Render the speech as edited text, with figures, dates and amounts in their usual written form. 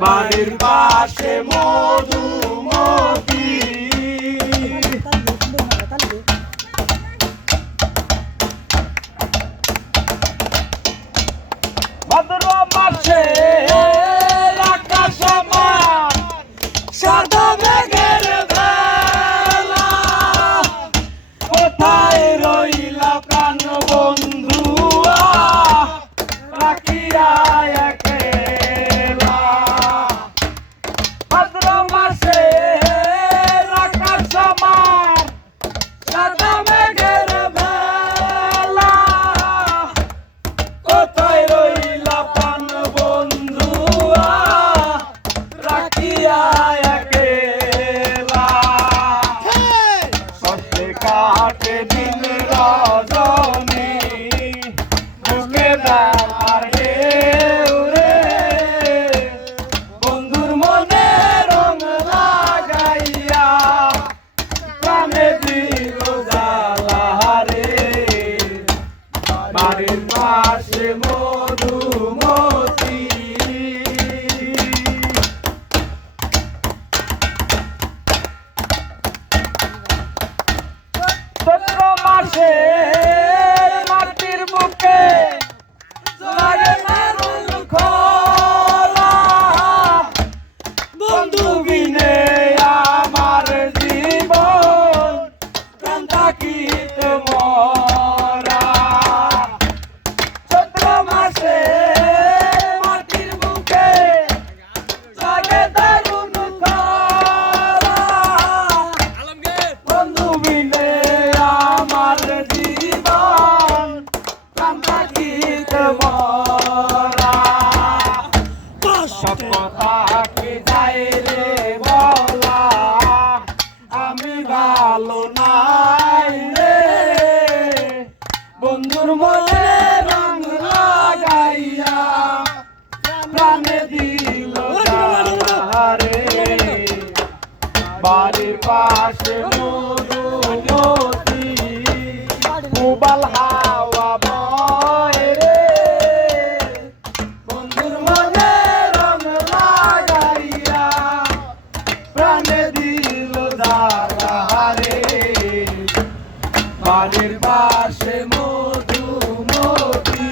বাড়ির পাশে মধুমতি ভাদ্র মাসে আকাশ আমার সাদা মেঘের ভেলা কোথায় রইলা প্রাণ বন্ধু রাখিয়া একলা ভাদ্র মাসে আকাশ আমার সাদা মেঘের ভেলা কোথায় রইলা প্রাণ বন্ধু রাখিয়া একলা সত্যি কাটে দিন রজনী বুকে ব্যথার ঢেউ রে বন্ধুর মনে রং লাগাইয়া প্রাণে দিল জ্বালা রে বাড়ির পাশে মধুমতি চৈত্র মাসে মাটির বুকে লাগে মারুল খোলা বন্ধু বিনে আমার জীবন প্রাণ থাকিতে মরা চৈত্র মাসে মাটির বুকে লাগে দারুণ খরা বন্ধু বিনে আমার জীবন প্রাণ থাকিতে মরা সব কথা কি যায় রে বলা আমি ভালো নাই রে বন্ধুর মনে রং লাগাইয়া প্রাণে দিল জ্বালা রে বাড়ির পাশে মধুমতি উবাল হাওয়া বয় রে বন্ধুর মনে রং লাগাইয়া প্রাণে দিল জ্বালা রে বাড়ির পাশে মধুমতি